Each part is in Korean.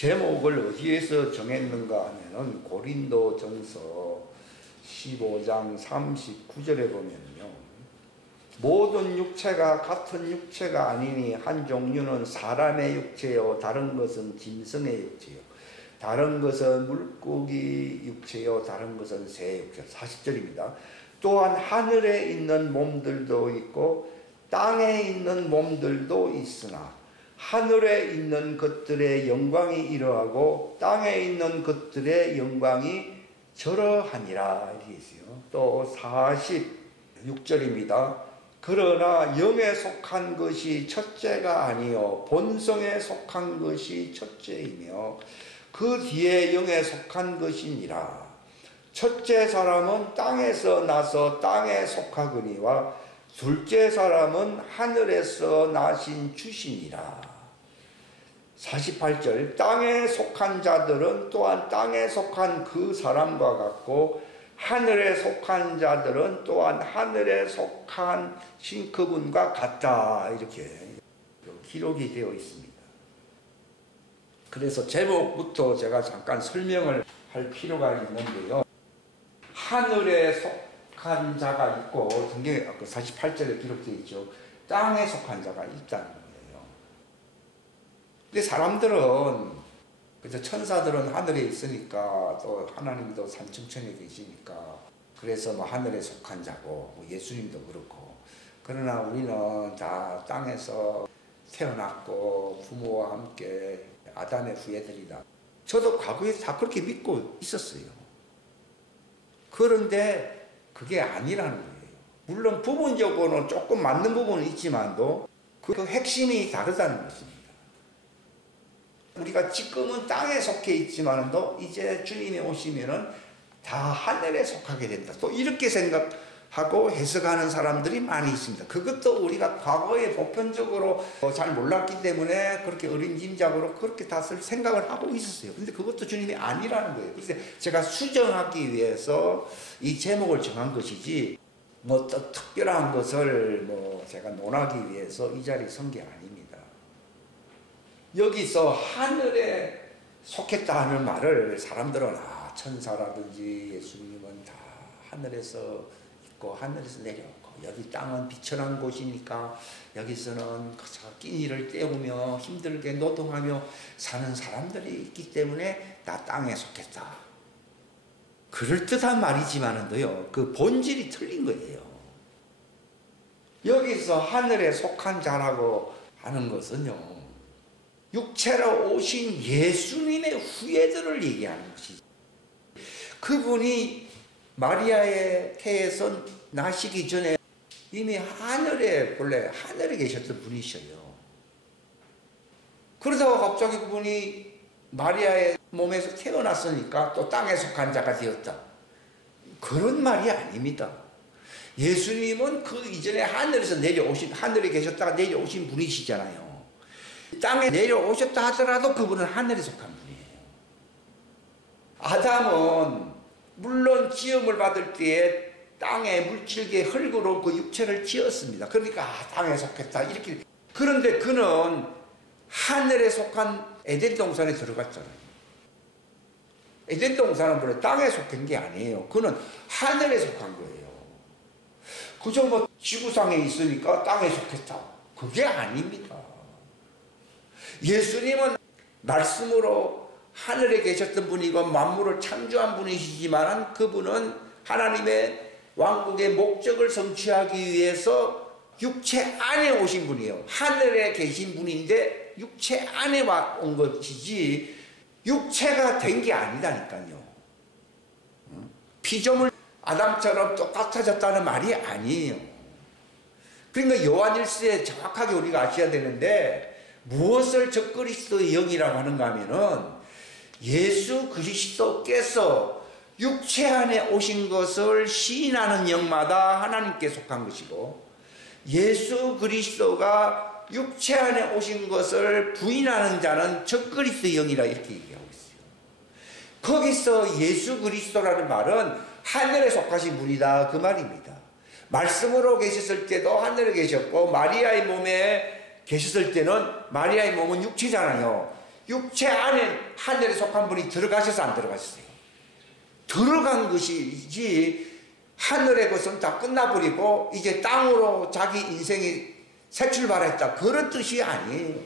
제목을 어디에서 정했는가 하면은 고린도전서 15장 39절에 보면요, 모든 육체가 같은 육체가 아니니 한 종류는 사람의 육체요 다른 것은 짐승의 육체요 다른 것은 물고기 육체요 다른 것은 새 육체. 40절입니다. 또한 하늘에 있는 몸들도 있고 땅에 있는 몸들도 있으나 하늘에 있는 것들의 영광이 이러하고 땅에 있는 것들의 영광이 저러하니라. 이렇게 있어요. 또 46절입니다. 그러나 영에 속한 것이 첫째가 아니요 본성에 속한 것이 첫째이며 그 뒤에 영에 속한 것이니라. 첫째 사람은 땅에서 나서 땅에 속하거니와 둘째 사람은 하늘에서 나신 주시니라. 48절 땅에 속한 자들은 또한 땅에 속한 그 사람과 같고 하늘에 속한 자들은 또한 하늘에 속한 신 그분과 같다. 이렇게 기록이 되어 있습니다. 그래서 제목부터 제가 잠깐 설명을 할 필요가 있는데요, 하늘에 속한 자가 있고 성경에 48절에 기록되어 있죠. 땅에 속한 자가 있다는 거예요. 근데 사람들은, 그래서 천사들은 하늘에 있으니까 또 하나님도 산청천에 계시니까 그래서 뭐 하늘에 속한 자고 뭐 예수님도 그렇고, 그러나 우리는 다 땅에서 태어났고 부모와 함께 아담의 후예들이다. 저도 과거에 다 그렇게 믿고 있었어요. 그런데 그게 아니라는 거예요. 물론 부분적으로는 조금 맞는 부분은 있지만도 그 핵심이 다르다는 것입니다. 우리가 지금은 땅에 속해 있지만도 이제 주님이 오시면은 다 하늘에 속하게 된다. 또 이렇게 생각하고 해석하는 사람들이 많이 있습니다. 그것도 우리가 과거에 보편적으로 잘 몰랐기 때문에 그렇게 어림짐작으로 그렇게 다 생각을 하고 있었어요. 근데 그것도 주님이 아니라는 거예요. 그래서 제가 수정하기 위해서 이 제목을 정한 것이지, 뭐 또 특별한 것을 뭐 제가 논하기 위해서 이 자리에 선 게 아닙니다. 여기서 하늘에 속했다 하는 말을 사람들은 천사라든지 예수님은 다 하늘에서 있고 하늘에서 내려오고, 여기 땅은 비천한 곳이니까 여기서는 끼니를 때우며 힘들게 노동하며 사는 사람들이 있기 때문에 나 땅에 속했다. 그럴듯한 말이지만은도요, 그 본질이 틀린 거예요. 여기서 하늘에 속한 자라고 하는 것은요, 육체로 오신 예수님의 후예들을 얘기하는 것이죠. 그분이 마리아의 태에서 나시기 전에 이미 본래 하늘에 계셨던 분이셔요. 그러다가 갑자기 그분이 마리아의 몸에서 태어났으니까 또 땅에 속한 자가 되었다. 그런 말이 아닙니다. 예수님은 그 이전에 하늘에 계셨다가 내려오신 분이시잖아요. 땅에 내려오셨다 하더라도 그분은 하늘에 속한 분이에요. 아담은 물론 지음을 받을 때에 땅에 물질계 흙으로 그 육체를 지었습니다. 그러니까 땅에 속했다 이렇게. 그런데 그는 하늘에 속한 에덴 동산에 들어갔잖아요. 에덴 동산은 물론 땅에 속한 게 아니에요. 그는 하늘에 속한 거예요. 그저 뭐 지구상에 있으니까 땅에 속했다, 그게 아닙니다. 예수님은 말씀으로 하늘에 계셨던 분이고 만물을 창조한 분이시지만 그분은 하나님의 왕국의 목적을 성취하기 위해서 육체 안에 오신 분이에요. 하늘에 계신 분인데 육체 안에 온 것이지 육체가 된 게 아니다니까요. 피조물 아담처럼 똑같아졌다는 말이 아니에요. 그러니까 요한일서에 정확하게 우리가 아셔야 되는데, 무엇을 적그리스도의 영이라고 하는가 하면은 예수 그리스도께서 육체 안에 오신 것을 시인하는 영마다 하나님께 속한 것이고, 예수 그리스도가 육체 안에 오신 것을 부인하는 자는 적그리스도의 영이라 이렇게 얘기하고 있어요. 거기서 예수 그리스도라는 말은 하늘에 속하신 분이다 그 말입니다. 말씀으로 계셨을 때도 하늘에 계셨고 마리아의 몸에 계셨을 때는 마리아의 몸은 육체잖아요. 육체 안에 하늘에 속한 분이 들어가셔서 안 들어가셨어요? 들어간 것이지 하늘의 것은 다 끝나버리고 이제 땅으로 자기 인생이 새 출발했다, 그런 뜻이 아니에요.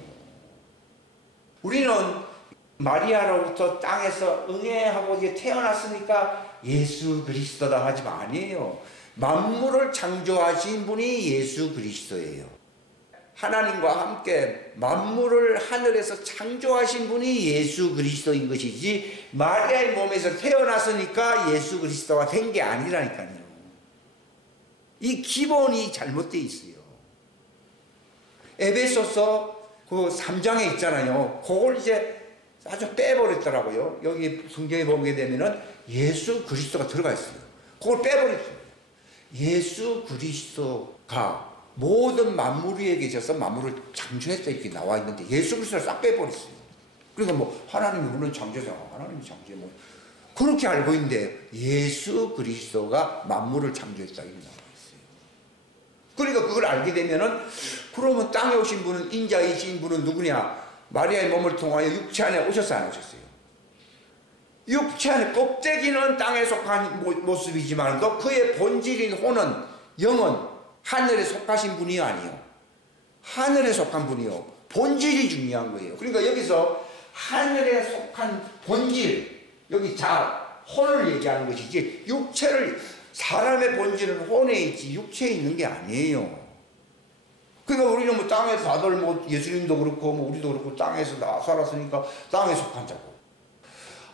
우리는 마리아로부터 땅에서 응애하고 이제 태어났으니까 예수 그리스도다 하지만 아니에요. 만물을 창조하신 분이 예수 그리스도예요. 하나님과 함께 만물을 하늘에서 창조하신 분이 예수 그리스도인 것이지 마리아의 몸에서 태어났으니까 예수 그리스도가 된 게 아니라니까요. 이 기본이 잘못되어 있어요. 에베소서 그 3장에 있잖아요. 그걸 이제 아주 빼버렸더라고요. 여기 성경에 보게 되면은 예수 그리스도가 들어가 있어요. 그걸 빼버렸어요. 예수 그리스도가 모든 만물 위에 계셔서 만물을 창조했다 이렇게 나와 있는데 예수 그리스도를 싹 빼버렸어요. 그러니까 뭐 하나님이 물론 창조자고 하나님이 창조해 뭐 그렇게 알고 있는데 예수 그리스도가 만물을 창조했다 이렇게 나와 있어요. 그러니까 그걸 알게 되면은 그러면 땅에 오신 분은 인자이신 분은 누구냐? 마리아의 몸을 통하여 육체 안에 오셨어요, 안 오셨어요? 육체 안에 껍데기는 땅에 속한 모습이지만도 그의 본질인 혼은, 영은 하늘에 속하신 분이 아니요, 하늘에 속한 분이요. 본질이 중요한 거예요. 그러니까 여기서 하늘에 속한 본질, 여기 혼을 얘기하는 것이지 육체를, 사람의 본질은 혼에 있지 육체에 있는 게 아니에요. 그러니까 우리는 뭐 땅에서 다들 뭐 예수님도 그렇고 뭐 우리도 그렇고 땅에서 다 살았으니까 땅에 속한 자고.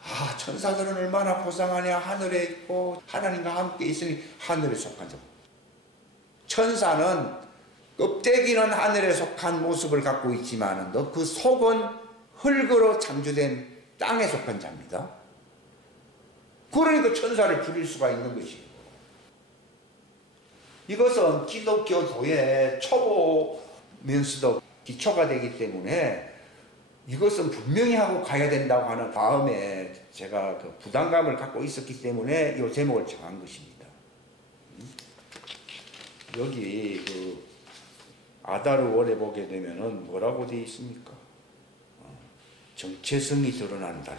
아, 천사들은 얼마나 고상하냐. 하늘에 있고 하나님과 함께 있으니 하늘에 속한 자고. 천사는 껍데기는 하늘에 속한 모습을 갖고 있지만은 그 속은 흙으로 창조된 땅에 속한 자입니다. 그러니까 천사를 부릴 수가 있는 것이에요. 이것은 기독교도의 초보면서도 기초가 되기 때문에 이것은 분명히 하고 가야 된다고 하는 마음에 제가 그 부담감을 갖고 있었기 때문에 이 제목을 정한 것입니다. 여기 그 아다르 월에 보게 되면은 뭐라고 되어 있습니까? 정체성이 드러난다.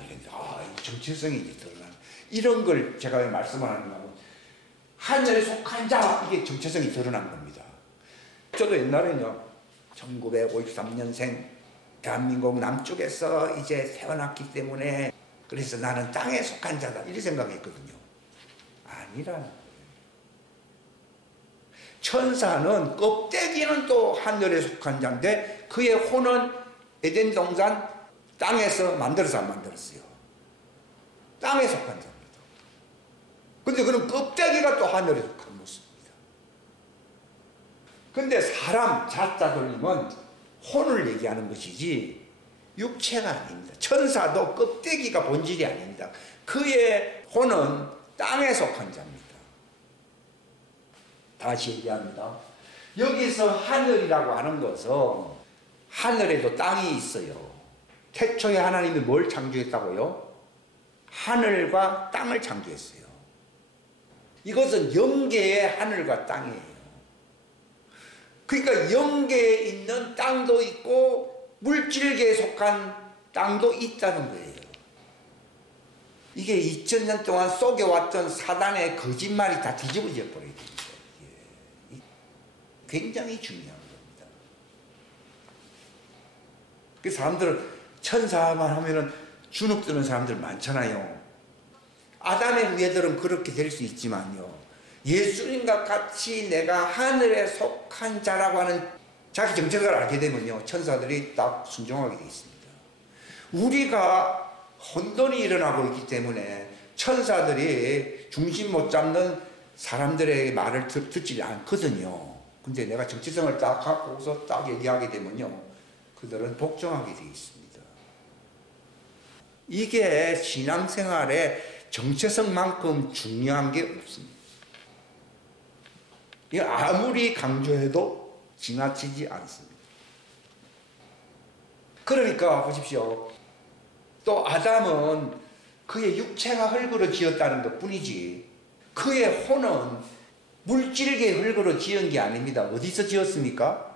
정체성이 드러나는 이런 걸 제가 왜 말씀을 하는가 하면 하늘에 속한 자, 이게 정체성이 드러난 겁니다. 저도 옛날에는요, 1953년생 대한민국 남쪽에서 이제 태어났기 때문에 그래서 나는 땅에 속한 자다 이렇게 생각했거든요. 아니라는 거예요. 천사는 껍데기는 또 하늘에 속한 자인데 그의 혼은 에덴 동산 땅에서 만들어서 안 만들었어요. 땅에 속한 자입니다. 근데 그런 껍데기가 또 하늘에 속한 모습입니다. 근데 사람 자자 돌림은 혼을 얘기하는 것이지 육체가 아닙니다. 천사도 껍데기가 본질이 아닙니다. 그의 혼은 땅에 속한 자입니다. 다시 얘기합니다. 여기서 하늘이라고 하는 것은 하늘에도 땅이 있어요. 태초에 하나님이 뭘 창조했다고요? 하늘과 땅을 창조했어요. 이것은 영계의 하늘과 땅이에요. 그러니까 영계에 있는 땅도 있고 물질계에 속한 땅도 있다는 거예요. 이게 2000년 동안 속여왔던 사단의 거짓말이 다 뒤집어져 버려야 됩니다. 굉장히 중요한 겁니다. 그 사람들은 천사만 하면은 주눅 드는 사람들 많잖아요. 아담의 후예들은 그렇게 될 수 있지만요, 예수님과 같이 내가 하늘에 속한 자라고 하는 자기 정체를 알게 되면요, 천사들이 딱 순종하게 되어 있습니다. 우리가 혼돈이 일어나고 있기 때문에 천사들이 중심 못 잡는 사람들의 말을 듣지 않거든요. 근데 내가 정체성을 딱 갖고서 딱 얘기하게 되면요, 그들은 복종하게 되어 있습니다. 이게 신앙생활에 정체성만큼 중요한 게 없습니다. 이게 아무리 강조해도 지나치지 않습니다. 그러니까 보십시오. 또 아담은 그의 육체가 흙으로 지었다는 것 뿐이지 그의 혼은 물질계 흙으로 지은 게 아닙니다. 어디서 지었습니까?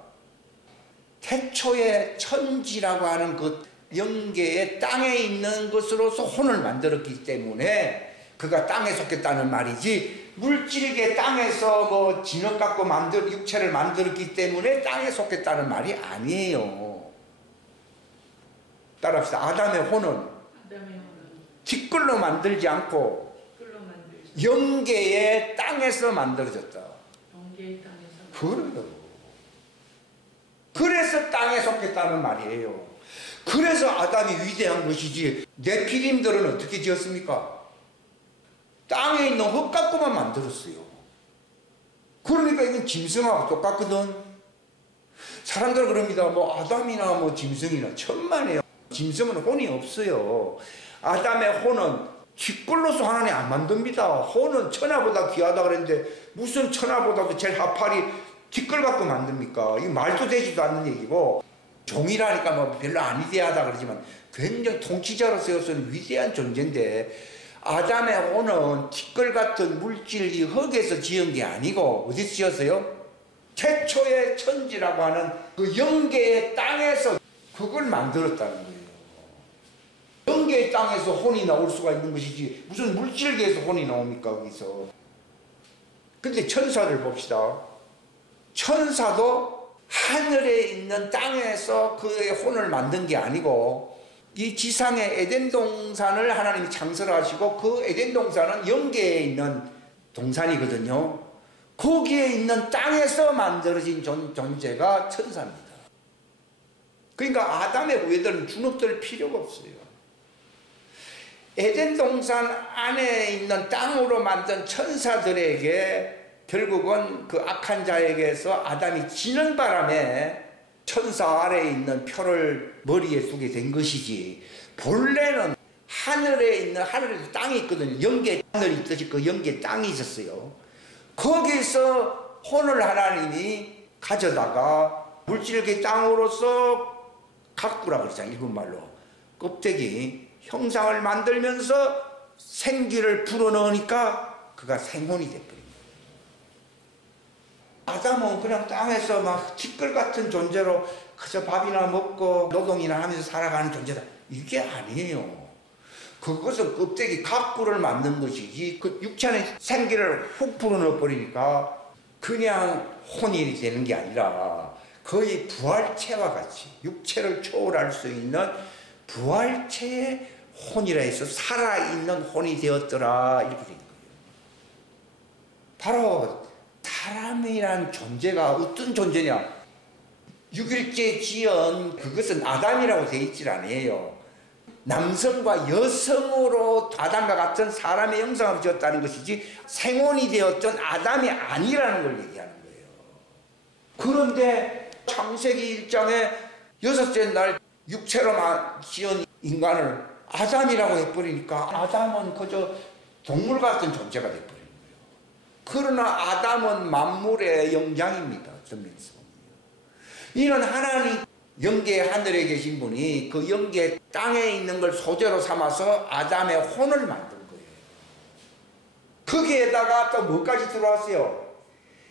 태초에 천지라고 하는 그 영계의 땅에 있는 것으로서 혼을 만들었기 때문에 그가 땅에 속했다는 말이지, 물질계 땅에서 뭐 진흙 갖고 육체를 만들었기 때문에 땅에 속했다는 말이 아니에요. 따라합시다. 아담의 혼은 티끌로 만들지 않고 영계의 땅에서 만들어졌다. 그래요. 그래서 땅에 속했다는 말이에요. 그래서 아담이 위대한 것이지, 네피림들은 어떻게 지었습니까? 땅에 있는 흙 갖고만 만들었어요. 그러니까 이건 짐승하고 똑같거든. 사람들은 그럽니다. 뭐 아담이나 뭐 짐승이나 천만에요. 짐승은 혼이 없어요. 아담의 혼은 티끌로서 하나님 안 만듭니다. 혼은 천하보다 귀하다 그랬는데 무슨 천하보다도 제일 하팔이 티끌 갖고 만듭니까? 이거 말도 되지도 않는 얘기고, 종이라니까 뭐 별로 안 위대하다 그러지만 굉장히 통치자로서는 위대한 존재인데, 아담의 혼은 티끌 같은 물질, 이 흙에서 지은 게 아니고 어디서 지었어요? 최초의 천지라고 하는 그 영계의 땅에서 그걸 만들었다는 거예요. 영계의 땅에서 혼이 나올 수가 있는 것이지 무슨 물질계에서 혼이 나옵니까 거기서. 근데 천사를 봅시다. 천사도 하늘에 있는 땅에서 그의 혼을 만든 게 아니고, 이 지상의 에덴 동산을 하나님이 창설을 하시고, 그 에덴 동산은 영계에 있는 동산이거든요. 거기에 있는 땅에서 만들어진 존재가 천사입니다. 그러니까 아담의 후예들은 주눅들 필요가 없어요. 에덴 동산 안에 있는 땅으로 만든 천사들에게 결국은 그 악한 자에게서 아담이 지는 바람에 천사 아래에 있는 표를 머리에 두게 된 것이지, 본래는 하늘에 있는, 하늘에도 땅이 있거든요. 영계 하늘이 있듯이 그 영계 땅이 있었어요. 거기서 혼을 하나님이 가져다가 물질계 땅으로서 가꾸라 그러잖아요. 일본 말로 껍데기 형상을 만들면서 생기를 불어넣으니까 그가 생혼이 됐거든요. 아담은 그냥 땅에서 막 티끌 같은 존재로 그저 밥이나 먹고 노동이나 하면서 살아가는 존재다, 이게 아니에요. 그것은 껍데기 가꾸를 만든 것이지, 그 육체 안에 생기를 훅 불어넣어 버리니까 그냥 혼이 되는 게 아니라 거의 부활체와 같이 육체를 초월할 수 있는 부활체의 혼이라 해서 살아있는 혼이 되었더라, 이렇게 된 거예요. 바로 사람이란 존재가 어떤 존재냐? 6일째 지은 그것은 아담이라고 되어 있질 않아요. 남성과 여성으로 아담과 같은 사람의 형상으로 지었다는 것이지 생혼이 되었던 아담이 아니라는 걸 얘기하는 거예요. 그런데 창세기 1장에 여섯째 날 육체로만 지은 인간을 아담이라고 해버리니까 아담은 그저 동물 같은 존재가 돼버린 거예요. 그러나 아담은 만물의 영장입니다. 어떤 면에서. 이는 하나님 영계 하늘에 계신 분이 그 영계 땅에 있는 걸 소재로 삼아서 아담의 혼을 만든 거예요. 거기에다가 또 뭐까지 들어왔어요?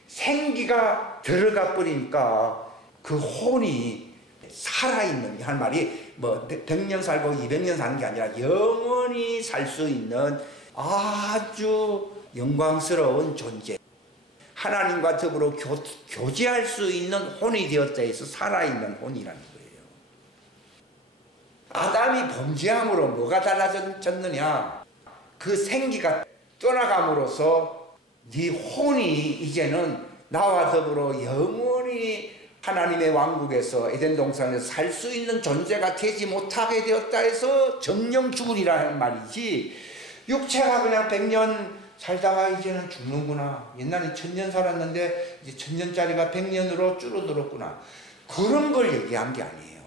생기가 들어가 버리니까 그 혼이 살아있는, 할 말이 뭐 100년 살고 200년 사는 게 아니라 영원히 살 수 있는 아주 영광스러운 존재, 하나님과 더불어 교제할 수 있는 혼이 되었다 해서 살아있는 혼이라는 거예요. 아담이 범죄함으로 뭐가 달라졌느냐? 그 생기가 떠나감으로써 네 혼이 이제는 나와 더불어 영원히 하나님의 왕국에서 에덴 동산에서 살 수 있는 존재가 되지 못하게 되었다 해서 정령 죽으리라는 말이지, 육체가 그냥 100년 살다가 이제는 죽는구나, 옛날에 1000년 살았는데 이제 1000년짜리가 100년으로 줄어들었구나, 그런 걸 얘기한 게 아니에요.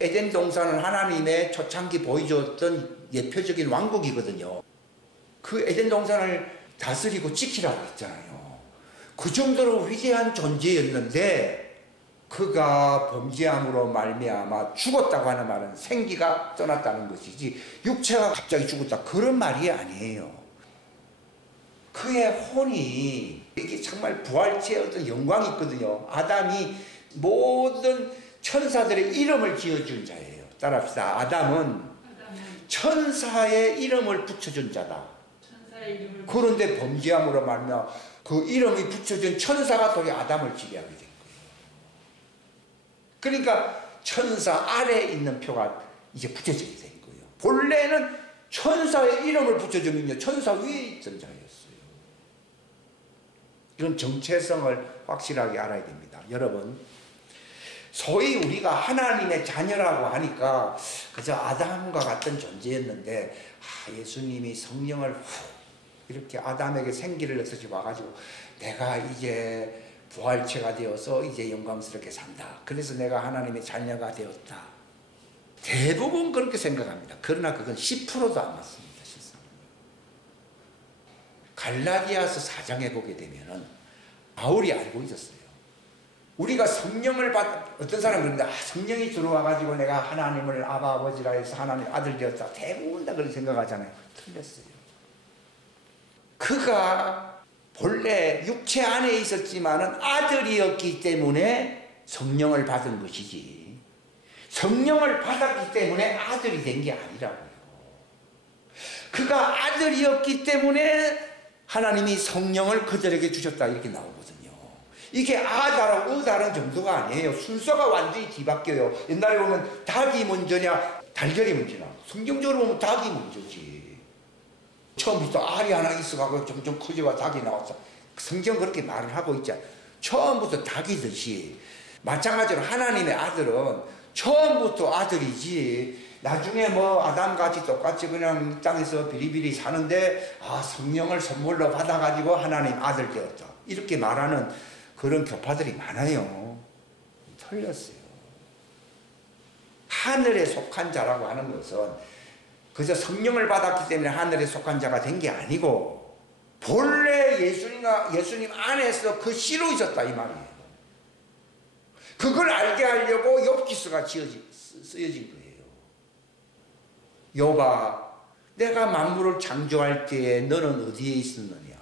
에덴 동산은 하나님의 초창기 보여줬던 예표적인 왕국이거든요. 그 에덴 동산을 다스리고 지키라고 했잖아요. 그 정도로 위대한 존재였는데 그가 범죄함으로 말미암아 죽었다고 하는 말은 생기가 떠났다는 것이지 육체가 갑자기 죽었다, 그런 말이 아니에요. 그의 혼이, 이게 정말 부활체의 어떤 영광이 있거든요. 아담이 모든 천사들의 이름을 지어준 자예요. 따라합시다. 아담은 천사의 이름을 붙여준 자다. 그런데 범죄함으로 말미암아 그 이름이 붙여준 천사가 도리 아담을 지배하게 된 거예요. 그러니까 천사 아래에 있는 표가 이제 붙여지게 된 거예요. 본래는 천사의 이름을 붙여주면요, 천사 위에 있던 자였어요. 이런 정체성을 확실하게 알아야 됩니다. 여러분, 소위 우리가 하나님의 자녀라고 하니까 그저 아담과 같은 존재였는데, 예수님이 성령을 이렇게 아담에게 생기를 넣듯이 와가지고 내가 이제 부활체가 되어서 이제 영광스럽게 산다. 그래서 내가 하나님의 자녀가 되었다. 대부분 그렇게 생각합니다. 그러나 그건 10%도 안 맞습니다. 실상. 갈라디아서 4장에 보게 되면은 바울이 알고 있었어요. 우리가 성령을 어떤 사람은 그런데 성령이 들어와가지고 내가 하나님을 아바 아버지라 해서 하나님 아들 되었다. 대부분 다 그렇게 생각하잖아요. 틀렸어요. 그가 본래 육체 안에 있었지만은 아들이었기 때문에 성령을 받은 것이지, 성령을 받았기 때문에 아들이 된 게 아니라고요. 그가 아들이었기 때문에 하나님이 성령을 그들에게 주셨다, 이렇게 나오거든요. 이게 아다랑 의다른 정도가 아니에요. 순서가 완전히 뒤바뀌어요. 옛날에 보면 닭이 먼저냐 달걀이 먼저냐, 성경적으로 보면 닭이 먼저지. 처음부터 알이 하나 있어가고 점점 커져가 닭이 나왔어. 성경 그렇게 말을 하고 있잖아. 처음부터 닭이듯이 마찬가지로 하나님의 아들은 처음부터 아들이지, 나중에 뭐 아담같이 똑같이 그냥 이 땅에서 비리비리 사는데 성령을 선물로 받아가지고 하나님 아들 되었다, 이렇게 말하는 그런 교파들이 많아요. 틀렸어요. 하늘에 속한 자라고 하는 것은 그저 성령을 받았기 때문에 하늘에 속한 자가 된 게 아니고 본래 예수님 안에서 그 씨로 있었다, 이 말이에요. 그걸 알게 하려고 욥기서가 쓰여진 거예요. 욥아, 내가 만물을 창조할 때에 너는 어디에 있었느냐?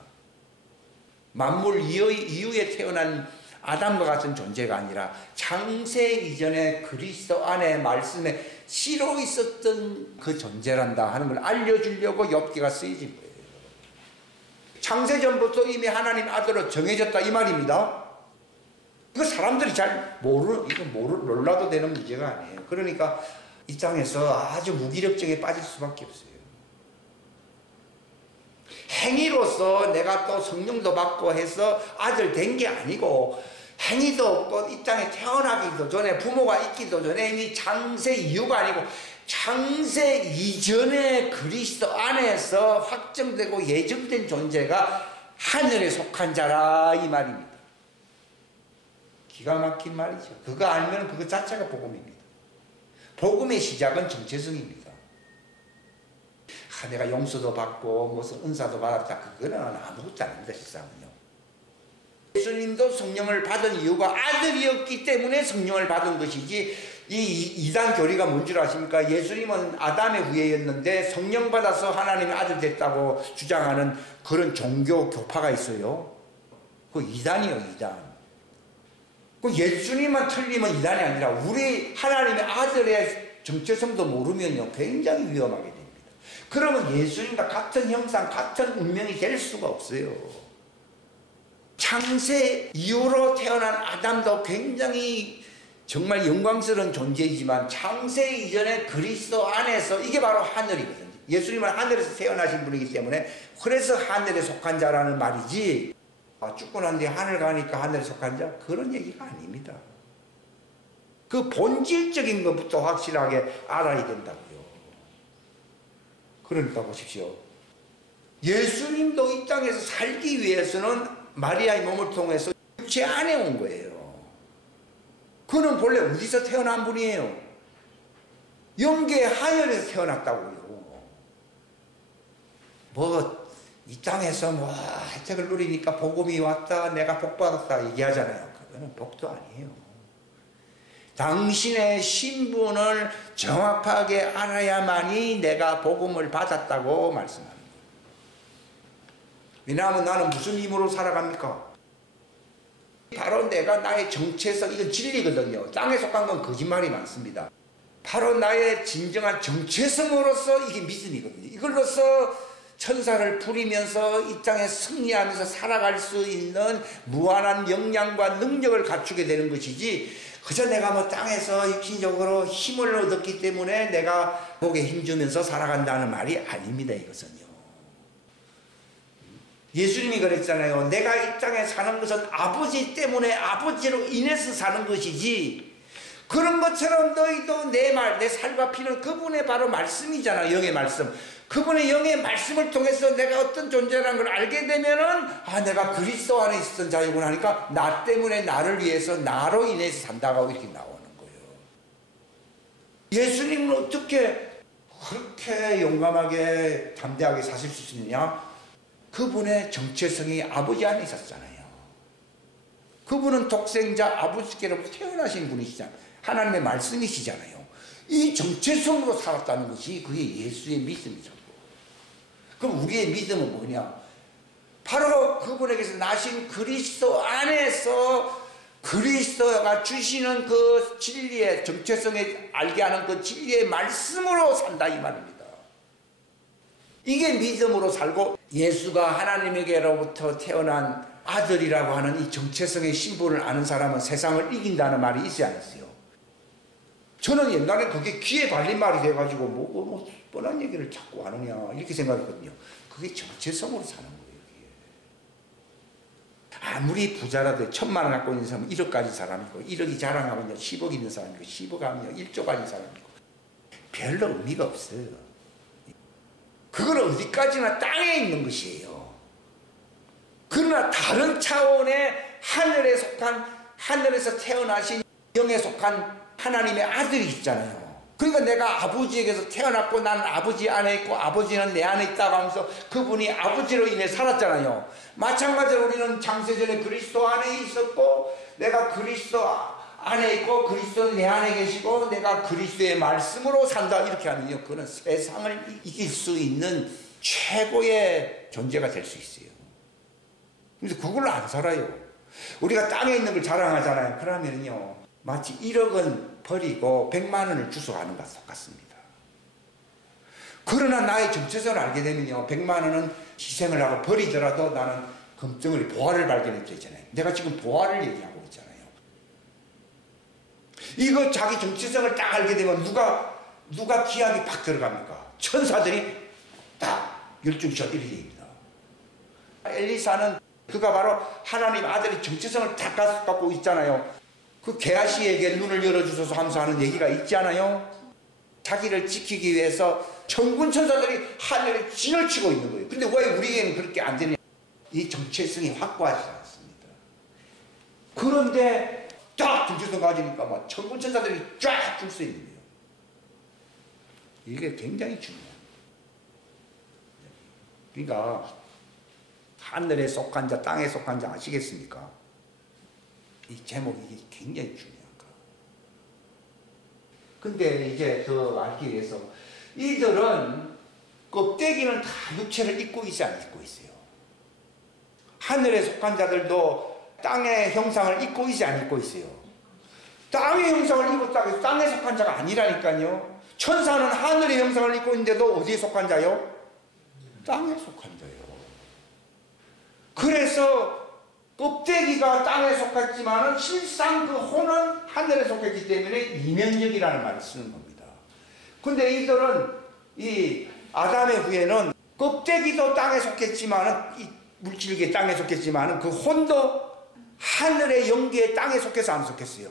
만물 이후에 태어난 아담과 같은 존재가 아니라 창세 이전에 그리스도 안에 말씀에 씨로 있었던 그 존재란다 하는 걸 알려주려고 욥기가 쓰여진 거예요. 창세 전부터 이미 하나님 아들로 정해졌다, 이 말입니다. 이거 사람들이 잘 몰라도 되는 문제가 아니에요. 그러니까 이 땅에서 아주 무기력증에 빠질 수밖에 없어요. 행위로서 내가 또 성령도 받고 해서 아들 된 게 아니고, 행위도 없고 이 땅에 태어나기도 전에, 부모가 있기도 전에 이미 창세 이후가 아니고 창세 이전에 그리스도 안에서 확정되고 예정된 존재가 하늘에 속한 자라, 이 말입니다. 기가 막힌 말이죠. 그거 알면 그거 자체가 복음입니다. 복음의 시작은 정체성입니다. 내가 용서도 받고 무슨 은사도 받았다, 그거는 아무것도 아닙니다. 실상은요. 예수님도 성령을 받은 이유가 아들이었기 때문에 성령을 받은 것이지, 이 이단 교리가 뭔 줄 아십니까? 예수님은 아담의 후예였는데 성령 받아서 하나님의 아들 됐다고 주장하는 그런 종교 교파가 있어요. 그 이단이요, 이단. 그 예수님만 틀리면 이단이 아니라 우리 하나님의 아들의 정체성도 모르면요, 굉장히 위험하게 됩니다. 그러면 예수님과 같은 형상, 같은 운명이 될 수가 없어요. 창세 이후로 태어난 아담도 굉장히 정말 영광스러운 존재이지만 창세 이전에 그리스도 안에서, 이게 바로 하늘이거든요. 예수님은 하늘에서 태어나신 분이기 때문에 그래서 하늘에 속한 자라는 말이지, 죽고 난 뒤에 하늘 가니까 하늘에 속한 자, 그런 얘기가 아닙니다. 그 본질적인 것부터 확실하게 알아야 된다고요. 그러니까 보십시오. 예수님도 이 땅에서 살기 위해서는 마리아의 몸을 통해서 육체 안에 온 거예요. 그는 본래 어디서 태어난 분이에요? 영계의 하늘에서 태어났다고요. 이 땅에서 혜택을 누리니까 복음이 왔다, 내가 복 받았다 얘기하잖아요. 그거는 복도 아니에요. 당신의 신분을 정확하게 알아야만이 내가 복음을 받았다고 말씀합니다. 왜냐하면 나는 무슨 힘으로 살아갑니까? 바로 내가 나의 정체성, 이건 진리거든요. 땅에 속한 건 거짓말이 많습니다. 바로 나의 진정한 정체성으로서 이게 믿음이거든요. 이걸로서 천사를 부리면서 이 땅에 승리하면서 살아갈 수 있는 무한한 역량과 능력을 갖추게 되는 것이지, 그저 내가 뭐 땅에서 육신적으로 힘을 얻었기 때문에 내가 목에 힘주면서 살아간다는 말이 아닙니다. 이것은요. 예수님이 그랬잖아요. 내가 이 땅에 사는 것은 아버지 때문에, 아버지로 인해서 사는 것이지, 그런 것처럼 너희도 내 말, 내 살과 피는 그분의 바로 말씀이잖아. 영의 말씀. 그분의 영의 말씀을 통해서 내가 어떤 존재라는 걸 알게 되면은, 아, 내가 그리스도 안에 있었던 자이구나 하니까 나 때문에 나를 위해서 나로 인해서 산다고 이렇게 나오는 거예요. 예수님은 어떻게 그렇게 용감하게 담대하게 사실 수 있느냐? 그분의 정체성이 아버지 안에 있었잖아요. 그분은 독생자 아버지께로부터 태어나신 분이시잖아요. 하나님의 말씀이시잖아요. 이 정체성으로 살았다는 것이 그게 예수의 믿음이죠. 그럼 우리의 믿음은 뭐냐? 바로 그분에게서 나신 그리스도 안에서 그리스도가 주시는 그 진리의 정체성에 알게 하는 그 진리의 말씀으로 산다 이 말입니다. 이게 믿음으로 살고, 예수가 하나님에게로부터 태어난 아들이라고 하는 이 정체성의 신분을 아는 사람은 세상을 이긴다는 말이 있지 않았어요? 저는 옛날에 그게 귀에 발린 말이 돼가지고 뭐 뻔한 얘기를 자꾸 하느냐 이렇게 생각했거든요. 그게 정체성으로 사는 거예요. 그게. 아무리 부자라도 1,000만 원 갖고 있는 사람은 1억 가진 사람이고, 1억이 자랑하면 10억 있는 사람이고, 10억 하면 1조 가진 사람이고, 별로 의미가 없어요. 그건 어디까지나 땅에 있는 것이에요. 그러나 다른 차원의 하늘에 속한, 하늘에서 태어나신 영에 속한 하나님의 아들이 있잖아요. 그러니까 내가 아버지에게서 태어났고 나는 아버지 안에 있고 아버지는 내 안에 있다고 하면서 그분이 아버지로 인해 살았잖아요. 마찬가지로 우리는 창세전에 그리스도 안에 있었고, 내가 그리스도 안에 있고 그리스도는 내 안에 계시고 내가 그리스도의 말씀으로 산다 이렇게 하면요, 그는 세상을 이길 수 있는 최고의 존재가 될 수 있어요. 그래서 그걸로 안 살아요. 우리가 땅에 있는 걸 자랑하잖아요. 그러면요 마치 1억은 버리고 100만 원을 주워가는 것과 똑같습니다. 그러나 나의 정체성을 알게 되면요, 100만 원은 희생을 하고 버리더라도 나는 금덩어리 보화를 발견했죠 있잖아요. 내가 지금 보화를 얘기하고 있잖아요. 이거 자기 정체성을 딱 알게 되면 누가 기합이 팍 들어갑니까? 천사들이 딱 열중샷 이렇게 됩니다. 엘리사는 그가 바로 하나님 아들의 정체성을 딱 갖고 있잖아요. 그 게하시에게 눈을 열어주소서 하면서 하는 얘기가 있지 않아요? 자기를 지키기 위해서 천군 천사들이 하늘에 진을 치고 있는 거예요. 근데 왜 우리에게는 그렇게 안 되냐? 이 정체성이 확고하지 않습니다. 그런데 딱 정체성 가지니까 막 천군 천사들이 쫙 줄 수 있는 거예요. 이게 굉장히 중요해요. 그러니까 하늘에 속한 자, 땅에 속한 자 아시겠습니까? 이 제목이 굉장히 중요한 거. 근데 이제 더 알기 위해서, 이들은 껍데기는 다 육체를 입고 있지 안 입고 있어요. 하늘에 속한 자들도 땅의 형상을 입고 있지 안 입고 있어요. 땅의 형상을 입었다고 해서 땅에 속한 자가 아니라니까요. 천사는 하늘의 형상을 입고 있는데도 어디에 속한 자요? 땅에 속한 자예요. 그래서 껍데기가 땅에 속했지만 실상 그 혼은 하늘에 속했기 때문에 이면적이라는 말을 쓰는 겁니다. 근데 이들은 이 아담의 후에는 껍데기도 땅에 속했지만, 이 물질계 땅에 속했지만 그 혼도 하늘의 영계에 땅에 속해서 안 속했어요.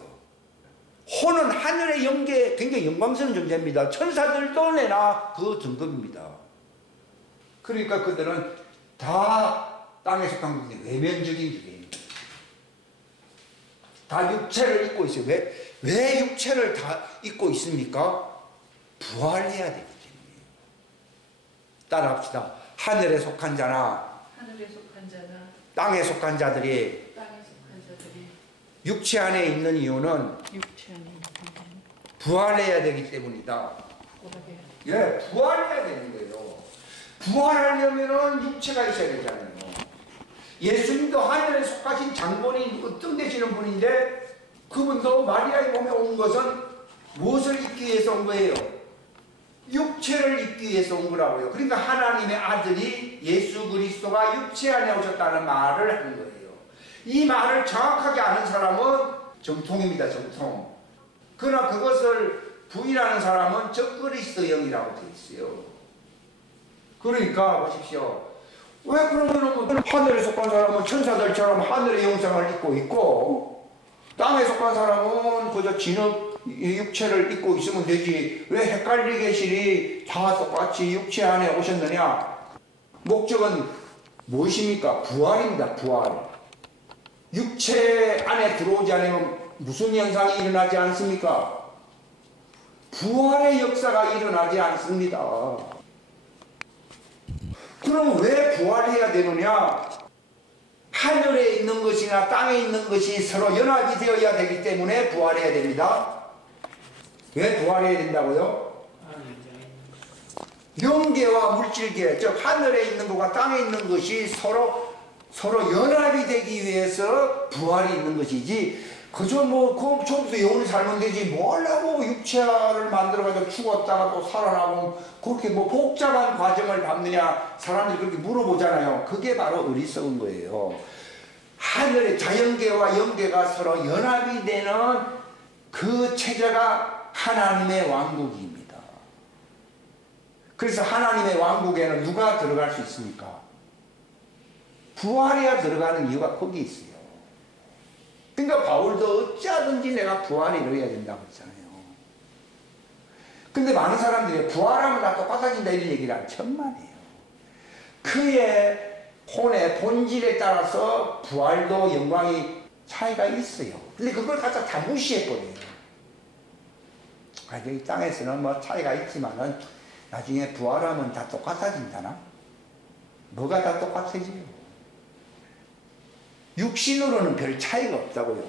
혼은 하늘의 영계에 굉장히 영광스러운 존재입니다. 천사들도 내나 그 등급입니다. 그러니까 그들은 다 땅에 속한 건데 외면적인 주제입니다. 다 육체를 입고 있어요. 왜 육체를 다 입고 있습니까? 부활해야 되기 때문이에요. 따라합시다. 하늘에 속한 자나 땅에 속한 자들이 육체 안에 있는 이유는 부활해야 되기 때문이다. 예, 부활해야 되는 거예요. 부활하려면 육체가 있어야 되잖아요. 예수님도 하늘에 속하신 장본인, 어떤 되시는 분인데, 그분도 마리아의 몸에 온 것은 무엇을 입고 입기 위해서 온 거예요. 육체를 입기 위해서 온 거라고요. 그러니까 하나님의 아들이 예수 그리스도가 육체 안에 오셨다는 말을 하는 거예요. 이 말을 정확하게 아는 사람은 정통입니다. 정통. 그러나 그것을 부인하는 사람은 적그리스도 영이라고 되어 있어요. 그러니까 보십시오. 왜 그러면 하늘에 속한 사람은 천사들처럼 하늘의 영상을 입고 있고 땅에 속한 사람은 그저 진흙 육체를 입고 있으면 되지. 왜 헷갈리게 시리 다 똑같이 육체 안에 오셨느냐? 목적은 무엇입니까? 부활입니다. 부활. 육체 안에 들어오지 않으면 무슨 현상이 일어나지 않습니까? 부활의 역사가 일어나지 않습니다. 그럼 왜 부활해야 되느냐? 하늘에 있는 것이나 땅에 있는 것이 서로 연합이 되어야 되기 때문에 부활해야 됩니다. 왜 부활해야 된다고요? 영계와 물질계, 즉 하늘에 있는 것과 땅에 있는 것이 서로 연합이 되기 위해서 부활이 있는 것이지, 그저 그 처음부터 영혼이 살면 되지 뭘 하고 육체를 만들어가지고 죽었다가 또 살아나고 그렇게 복잡한 과정을 밟느냐, 사람들이 그렇게 물어보잖아요. 그게 바로 어리석은 거예요. 하늘의 자연계와 영계가 서로 연합이 되는 그 체제가 하나님의 왕국입니다. 그래서 하나님의 왕국에는 누가 들어갈 수 있습니까? 부활해야 들어가는 이유가 거기 있어요. 그러니까 바울도 어찌하든지 내가 부활을 이루어야 된다고 했잖아요. 근데 많은 사람들이 부활하면 다 똑같아진다 이런 얘기를 천만이에요. 그의 혼의 본질에 따라서 부활도 영광이 차이가 있어요. 근데 그걸 갖다 다 무시해버려요. 이 땅에서는 뭐 차이가 있지만은 나중에 부활하면 다 똑같아진다나? 뭐가 다 똑같아져요? 육신으로는 별 차이가 없다고요.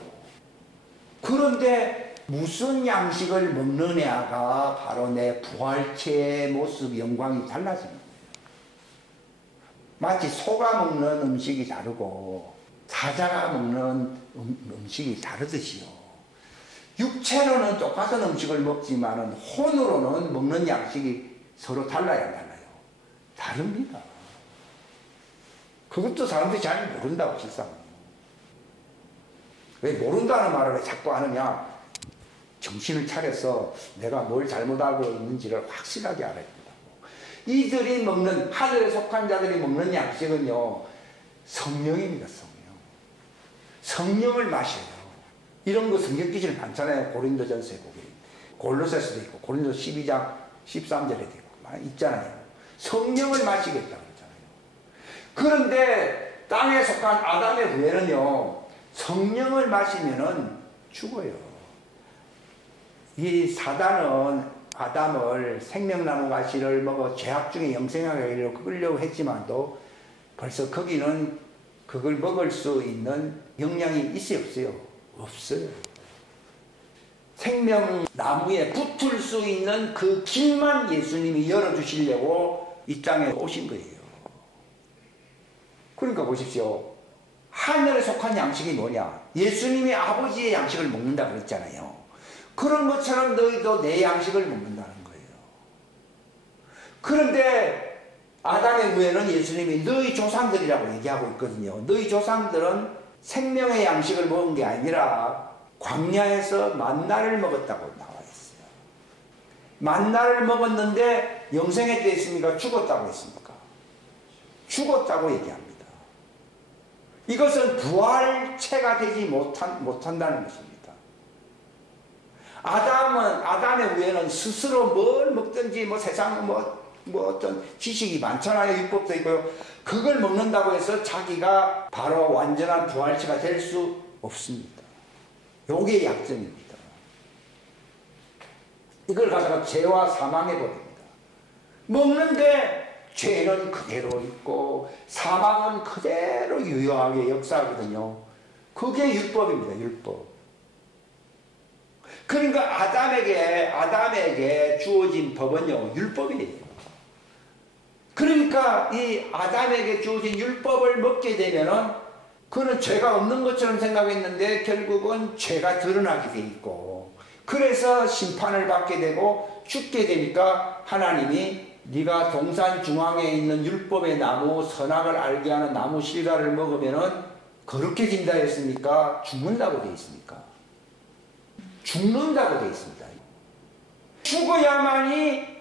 그런데 무슨 양식을 먹느냐가 바로 내 부활체의 모습, 영광이 달라지는 거예요. 마치 소가 먹는 음식이 다르고 사자가 먹는 음식이 다르듯이요. 육체로는 똑같은 음식을 먹지만 혼으로는 먹는 양식이 서로 달라요, 안 달라요? 다릅니다. 그것도 사람들이 잘 모른다고, 실상은. 왜 모른다는 말을 왜 자꾸 하느냐? 정신을 차려서 내가 뭘 잘못하고 있는지를 확실하게 알아야 된다고. 이들이 먹는, 하늘에 속한 자들이 먹는 양식은요, 성령입니다. 성령을 마셔요. 이런 거 성경 기질 많잖아요. 고린도전서에 보면 골로새서도 있고 고린도 12장 13절에도 있고 많이 있잖아요. 성령을 마시겠다 그러잖아요. 그런데 땅에 속한 아담의 후예는요, 성령을 마시면은 죽어요. 이 사단은 아담을 생명나무가 씨를 먹어 죄악 중에 영생하게 끌려고 했지만도 벌써 거기는 그걸 먹을 수 있는 영향이 있어요, 없어요? 없어요. 생명나무에 붙을 수 있는 그 길만 예수님이 열어주시려고 이 땅에 오신 거예요. 그러니까 보십시오. 하늘에 속한 양식이 뭐냐? 예수님이 아버지의 양식을 먹는다 그랬잖아요. 그런 것처럼 너희도 내 양식을 먹는다는 거예요. 그런데 아담의 후예는 예수님이 너희 조상들이라고 얘기하고 있거든요. 너희 조상들은 생명의 양식을 먹은 게 아니라 광야에서 만나를 먹었다고 나와 있어요. 만나를 먹었는데 영생에 있습니까? 죽었다고 했습니까? 죽었다고 얘기합니다. 이것은 부활체가 되지 못한다는 것입니다. 아담의 후예는 스스로 뭘 먹든지 세상 어떤 지식이 많잖아요. 율법도 있고요. 그걸 먹는다고 해서 자기가 바로 완전한 부활체가 될 수 없습니다. 요게 약점입니다. 이걸 가다가 죄와 사망해 버립니다. 먹는데 죄는 그대로 있고 사망은 그대로 유효하게 역사하거든요. 그게 율법입니다. 율법. 그러니까 아담에게 주어진 법은요, 율법이에요. 그러니까 이 아담에게 주어진 율법을 먹게 되면은 그는 죄가 없는 것처럼 생각했는데 결국은 죄가 드러나게 돼 있고, 그래서 심판을 받게 되고 죽게 되니까 하나님이 네가 동산 중앙에 있는 율법의 나무 선악을 알게 하는 나무 실과를 먹으면은 거룩해진다 했습니까? 죽는다고 되어 있습니까? 죽는다고 되어 있습니다. 죽어야만이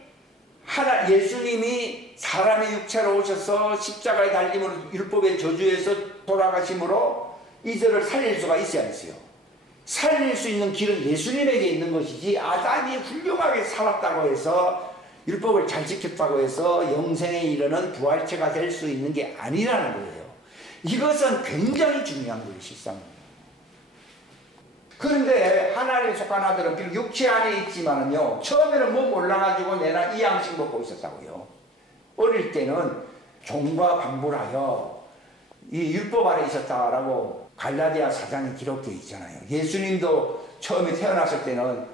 예수님이 사람의 육체로 오셔서 십자가에 달림으로 율법의 저주에서 돌아가심으로 이들을 살릴 수가 있어야 했어요. 살릴 수 있는 길은 예수님에게 있는 것이지 아담이 훌륭하게 살았다고 해서 율법을 잘 지켰다고 해서 영생에 이르는 부활체가 될 수 있는 게 아니라는 거예요. 이것은 굉장히 중요한 거예요. 실상은. 그런데 하나님에 속한 아들은 비록 육체 안에 있지만은요, 처음에는 뭐 몰라가지고 내나 이 양식 먹고 있었다고요. 어릴 때는 종과 방불하여 이 율법 아래 있었다라고 갈라디아 4장에 기록되어 있잖아요. 예수님도 처음에 태어났을 때는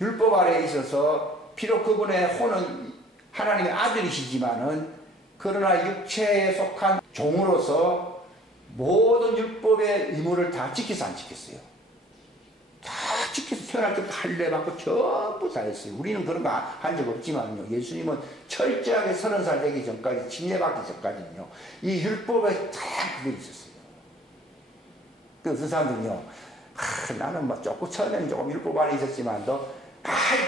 율법 아래 있어서 비록 그분의 혼은 하나님의 아들이시지만은 그러나 육체에 속한 종으로서 모든 율법의 의무를 다 지켜서 안 지켰어요. 다 지켜서 태어날 때부터 할례 받고 전부 다 했어요. 우리는 그런 거 한 적 없지만요. 예수님은 철저하게 30살 되기 전까지, 침례받기 전까지는요, 이 율법에 다 그게 있었어요. 그래서 그 사람들은요, 나는 막 처음에는 조금 율법 안에 있었지만도,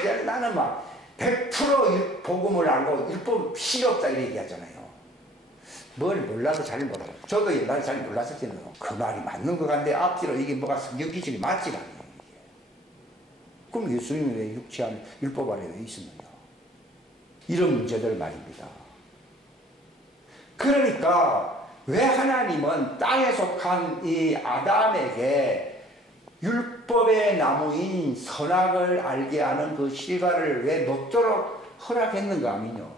이제 나는 막 100% 복음을 알고 율법 필요 없다 이렇게 얘기하잖아요. 뭘 몰라도 잘 몰라요. 저도 옛날에 잘 몰랐을 때는 그 말이 맞는 것 같은데 앞뒤로 이게 뭐가 성경 기준이 맞지 않아요. 그럼 예수님이 왜 육체 안에 율법 안에 왜 있었느냐. 이런 문제들 말입니다. 그러니까 왜 하나님은 땅에 속한 이 아담에게 율법의 나무인 선악을 알게 하는 그 실과를 왜 먹도록 허락했는가 하면요.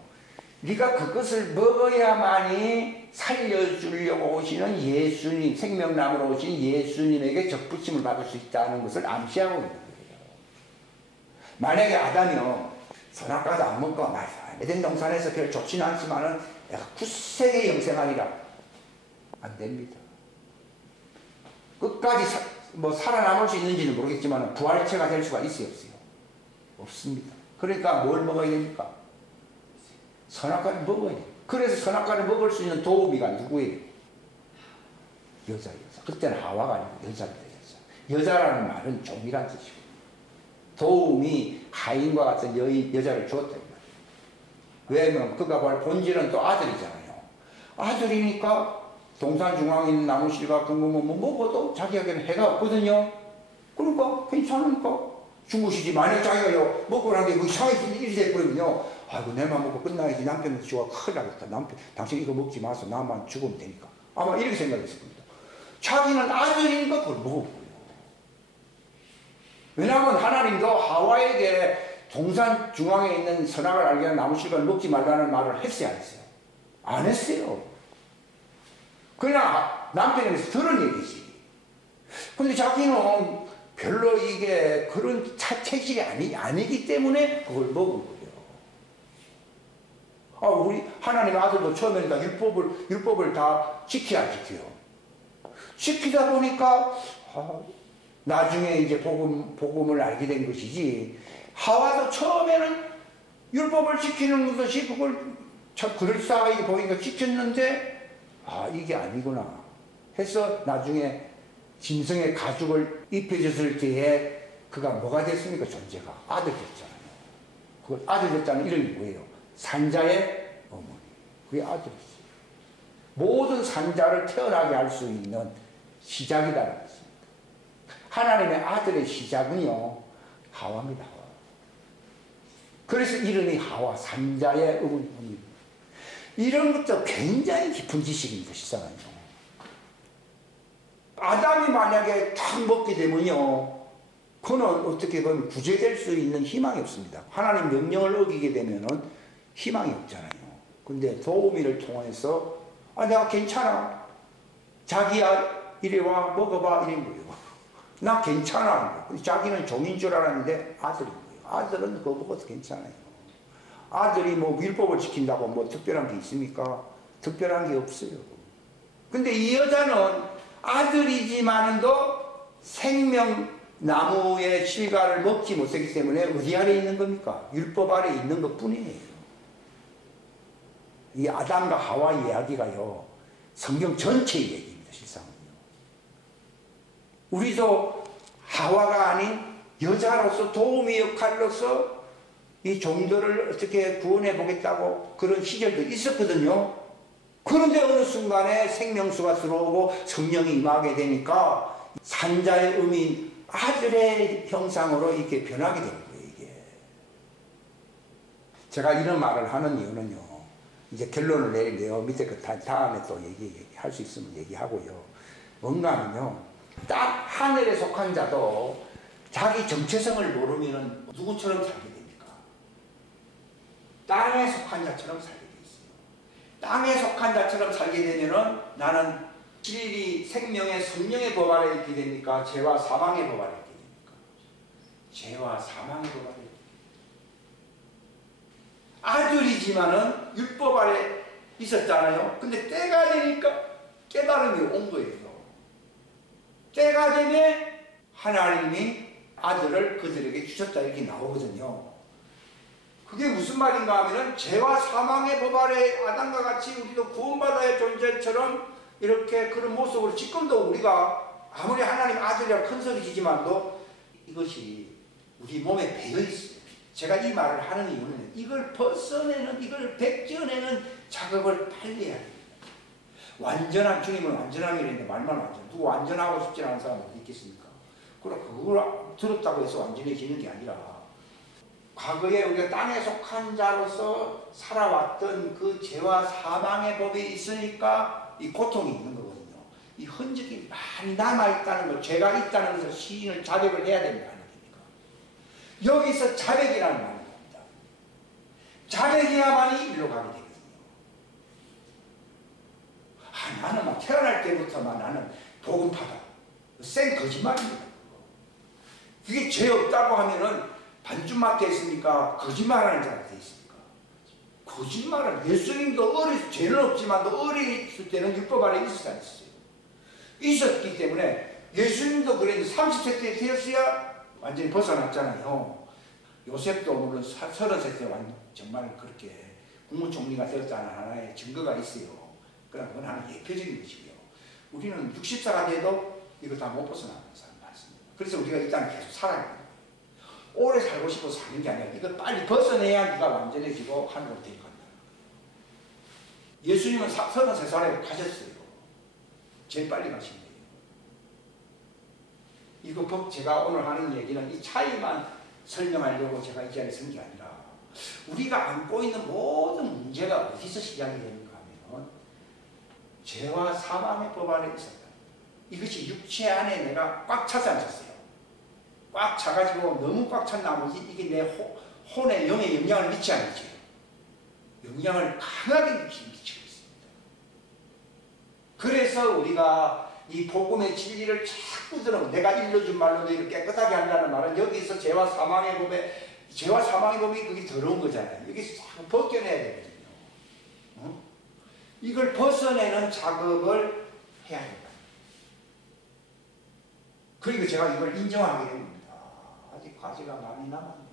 네가 그것을 먹어야만이 살려주려고 오시는 예수님, 생명나무로 오신 예수님에게 적부심을 받을 수 있다는 것을 암시하고 있는 거예요. 만약에 아담이요, 선악과도 안 먹고 에덴 동산에서 별 좋지는 않지만은 내가 굳세게 영생하리라. 안 됩니다. 끝까지 살아남을 수 있는지는 모르겠지만 부활체가 될 수가 있어요, 없어요? 없습니다. 그러니까 뭘 먹어야 됩니까? 선악과를 먹어야 돼요. 그래서 선악과를 먹을 수 있는 도우미가 누구예요? 여자예요. 그때는 하와가 아니고 여자입니다. 여자라는 말은 종이란 뜻이고, 도움이 하인과 같은 여자를 주었다. 왜냐면 그가 본질은 또 아들이잖아요. 아들이니까 동산 중앙에 있는 나무실과 궁금한 뭐 먹어도 자기에게는 해가 없거든요. 그러니까 괜찮으니까 중국이지. 만약 자기가 먹고 난 게 이상하게 일이 돼버리면요, 아이고 내만 먹고 끝나야지. 남편한테 주가 큰일 나겠다. 당신 이거 먹지 마서 나만 죽으면 되니까. 아마 이렇게 생각했을 겁니다. 자기는 아들이니까 그걸 먹어버려요. 왜냐하면 하나님도 하와에게 동산 중앙에 있는 선악을 알게 하는 나무실과를 먹지 말라는 말을 했어요, 안 했어요? 안 했어요. 그냥 남편에게서 들은 얘기지. 근데 자기는 별로 이게 그런 체질이 아니기 때문에 그걸 먹은 거예요. 우리 하나님의 아들도 처음에는 다 율법을 다 지켜야 안 지켜요. 지키다 보니까 나중에 이제 복음을 알게 된 것이지. 하와도 처음에는 율법을 지키는 것이 그걸 참 그럴싸하게 보이니까 지켰는데, 이게 아니구나 해서 나중에 짐승의 가죽을 입혀줬을 때에 그가 뭐가 됐습니까? 존재가 아들 됐잖아요. 그 아들 됐다는 이름이 뭐예요? 산자의 어머니. 그게 아들이었어요. 모든 산자를 태어나게 할 수 있는 시작이라는 것입니다. 하나님의 아들의 시작은요, 하와입니다. 하와. 그래서 이름이 하와, 산자의 어머니. 이런 것도 굉장히 깊은 지식입니다, 실상은요. 아담이 만약에 딱 먹게 되면요, 그는 어떻게 보면 구제될 수 있는 희망이 없습니다. 하나님 명령을 어기게 되면은 희망이 없잖아요. 근데 도우미를 통해서, 내가 괜찮아. 자기야, 이리 와, 먹어봐. 이런 거예요. 나 괜찮아. 자기는 종인 줄 알았는데 아들인 거예요. 아들은 그거 먹어도 괜찮아요. 아들이 율법을 지킨다고 특별한 게 있습니까? 특별한 게 없어요. 근데 이 여자는 아들이지만도 생명 나무의 실과를 먹지 못하기 때문에 어디 아래 있는 겁니까? 율법 아래 있는 것 뿐이에요. 이 아담과 하와 이야기가요, 성경 전체의 얘기입니다, 실상은요. 우리도 하와가 아닌 여자로서 도우미 역할로서 이 종들을 어떻게 구원해 보겠다고 그런 시절도 있었거든요. 그런데 어느 순간에 생명수가 들어오고 성령이 임하게 되니까 산자의 의미인 아들의 형상으로 이렇게 변하게 되는 거예요, 이게. 제가 이런 말을 하는 이유는요, 이제 결론을 내리는데요, 밑에 그 다음에 또 얘기할 수 있으면 얘기하고요. 뭔가 하면요, 딱 하늘에 속한 자도 자기 정체성을 모르면 누구처럼 살게 됩니까? 땅에 속한 자처럼 살게 돼 있어요. 땅에 속한 자처럼 살게 되면은 나는 진리 생명의 성령의 법 아래 있게 됩니까? 죄와 사망의 법 아래 있게 됩니까? 죄와 사망의 법 아래. 아들이지만은 율법 아래 있었잖아요. 근데 때가 되니까 깨달음이 온 거예요. 때가 되면 하나님이 아들을 그들에게 주셨다 이렇게 나오거든요. 그게 무슨 말인가 하면은 죄와 사망의 법 아래 아담과 같이 우리도 구원받아야 존재처럼 이렇게 그런 모습으로 지금도 우리가 아무리 하나님 아들이라 큰 소리 지지만도 이것이 우리 몸에 배어 있어요. 제가 이 말을 하는 이유는 이걸 벗어내는, 이걸 백지어내는 작업을 빨리 해야 됩니다. 완전한, 주님은 완전함이라 했는데 말만 완전. 누구 완전하고 싶지 않은 사람은 어디 있겠습니까? 그럼 그걸 들었다고 해서 완전해지는 게 아니라 과거에 우리가 땅에 속한 자로서 살아왔던 그 죄와 사망의 법이 있으니까 이 고통이 있는 거거든요. 이 흔적이 많이 남아있다는 것, 죄가 있다는 것을 시인을 자백을 해야 됩니다. 여기서 자백이라는 말이 나옵니다. 자백해야만이 일로 가게 되거든요. 나는 막 태어날 때부터만 나는 복음파다. 생 거짓말입니다. 그게 죄 없다고 하면은 반쯤맞게 있습니까? 거짓말하는 자가 돼 있습니까? 거짓말은 예수님도 죄는 없지만도 어렸을 때는 율법 아래 있었지 않았어요. 있었기 때문에 예수님도 그랬는데 30세 때 되었어야 완전히 벗어났잖아요. 요셉도 물론 30세 때 정말 그렇게 국무총리가 되었다는 하나의 증거가 있어요. 그러나 그건 하나 예표적인 것이고요. 우리는 60세가 돼도 이걸 다 못 벗어나는 사람 많습니다. 그래서 우리가 이 땅에 계속 살아야 돼요. 오래 살고 싶어서 사는 게 아니라 이걸 빨리 벗어내야 네가 완전해지고 하늘로 데려간다. 예수님은 33살에 가셨어요. 제일 빨리 가신 거예요. 이거 제가 오늘 하는 얘기는 이 차이만 설명하려고 제가 이 자리에 쓴 게 아니라 우리가 안고 있는 모든 문제가 어디서 시작이 되는가 하면 죄와 사망의 법 안에 있었다. 이것이 육체 안에 내가 꽉 차지 않았어요. 꽉 차가지고 너무 꽉 찬 나머지 이게 내 혼에 영에 영향을 미치지 않죠. 영향을 강하게 미치고 있습니다. 그래서 우리가 이 복음의 진리를 자꾸 들으면 내가 일러준 말로 너희를 깨끗하게 한다는 말은 여기서 죄와 사망의 법에 죄와 사망의 법이 그게 더러운 거잖아요. 여기서 자꾸 벗겨내야 되거든요. 이걸 벗어내는 작업을 해야 된다. 그리고 제가 이걸 인정하게 됩니다. 아직 과제가 많이 남았네요.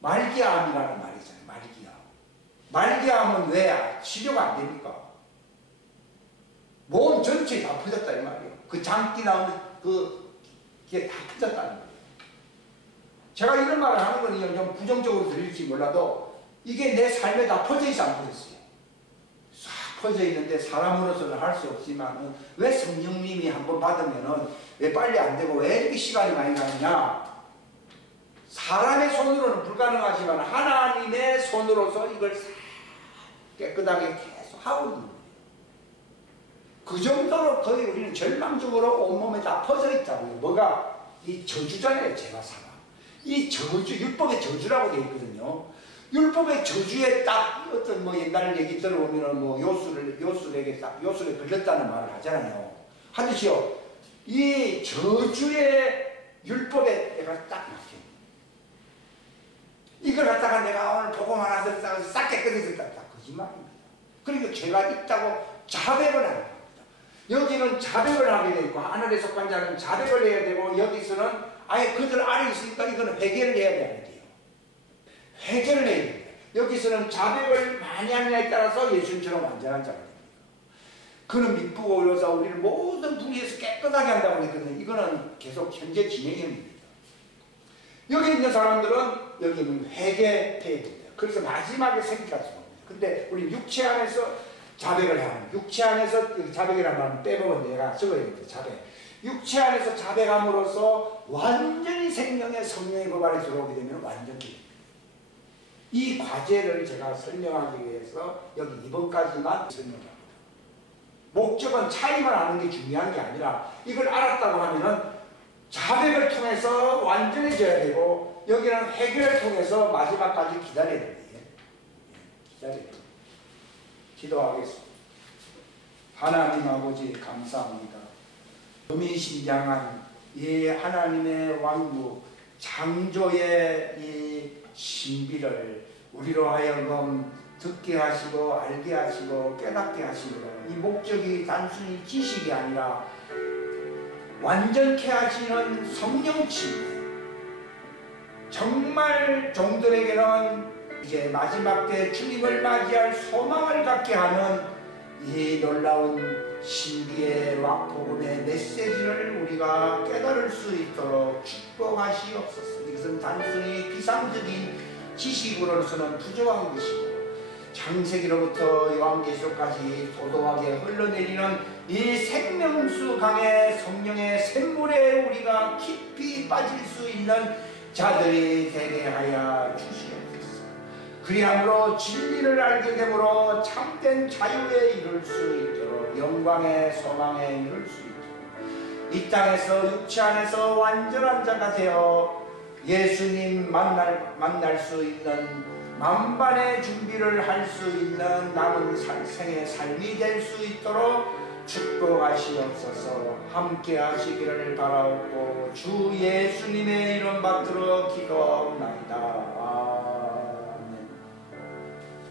말기암이라는 말이 있잖아요. 말기암. 말기암은 왜 치료가 안 됩니까? 몸 전체에 다 퍼졌다 이 말이에요. 그 장기 나오는 그게 다 퍼졌다는 거예요. 제가 이런 말을 하는 건 좀 부정적으로 들릴지 몰라도 이게 내 삶에 다 퍼져 있어 안 퍼졌어요. 싹 퍼져 있는데 사람으로서는 할 수 없지만 왜 성령님이 한번 받으면은 왜 빨리 안 되고 왜 이렇게 시간이 많이 가느냐? 사람의 손으로는 불가능하지만 하나님의 손으로서 이걸 깨끗하게 계속 하고 있는 거예요. 그 정도로 거의 우리는 절망적으로 온몸에 다 퍼져 있다고요. 뭐가? 이 저주잖아요. 죄와 사망. 이 저주, 율법의 저주라고 되어 있거든요. 율법의 저주에 딱 어떤 뭐 옛날 얘기 들어보면은 뭐 요술에 걸렸다는 말을 하잖아요. 하듯이요. 이 저주의 율법에 내가 딱 맞게. 이걸 갖다가 내가 오늘 복음 하나 듣다가 싹 깨끗해졌다. 거짓말입니다. 그러니까 죄가 있다고 자백을 하는 겁니다. 여기는 자백을 하게 되고 하늘에 속한 자는 자백을 해야 되고 여기서는 아예 그들 아래 있으니까 이거는 회개를 해야 되는데요. 회개를 해야 됩니다. 여기서는 자백을 많이 하느냐에 따라서 예수님처럼 완전한 자가 됩니다. 그는 미쁘고 어려서 우리를 모든 불의에서 깨끗하게 한다고 했거든요. 이거는 계속 현재 진행형입니다. 여기 있는 사람들은 여기는 회개해야 됩니다. 그래서 마지막에 생기가 습니다. 근데 우리 육체 안에서 자백을 하는, 육체 안에서 자백이라는 말은 빼먹은 내가 적어야겠다. 자백. 육체 안에서 자백함으로써 완전히 생명의 성령의 법 안에 들어오게 되면 완전히 됩니다. 이 과제를 제가 설명하기 위해서 여기 2번까지만 설명합니다. 목적은 차이만 아는 게 중요한 게 아니라 이걸 알았다고 하면은 자백을 통해서 완전해져야 되고 여기는 해결을 통해서 마지막까지 기다려야 됩니다. 기다려야 됩니다. 기도하겠습니다. 하나님 아버지 감사합니다. 의미심장한 이 하나님의 왕국 창조의 이 신비를 우리로 하여금 듣게 하시고 알게 하시고 깨닫게 하시고 이 목적이 단순히 지식이 아니라 완전케 하시는 성령치 정말 종들에게는 이제 마지막 때 주님을 맞이할 소망을 갖게 하는 이 놀라운 신비의 복음의 메시지를 우리가 깨달을 수 있도록 축복하시옵소서. 이것은 단순히 비상적인 지식으로서는 부족한 것이고 창세기로부터 요한계시록까지 도도하게 흘러내리는 이 생명수 강의 성령의 샘물에 우리가 깊이 빠질 수 있는 자들이 되게 하여 주시옵소서. 그리함으로 진리를 알게 되므로 참된 자유에 이룰 수 있도록 영광의 소망에 이룰 수 있도록 이 땅에서 육체 안에서 완전한 자가 되어 예수님 만날 수 있는 만반의 준비를 할 수 있는 남은 생의 삶이 될 수 있도록 축복하시옵소서. 함께 하시기를 바라옵고 주 예수님의 이름 받들어 기도하옵나이다.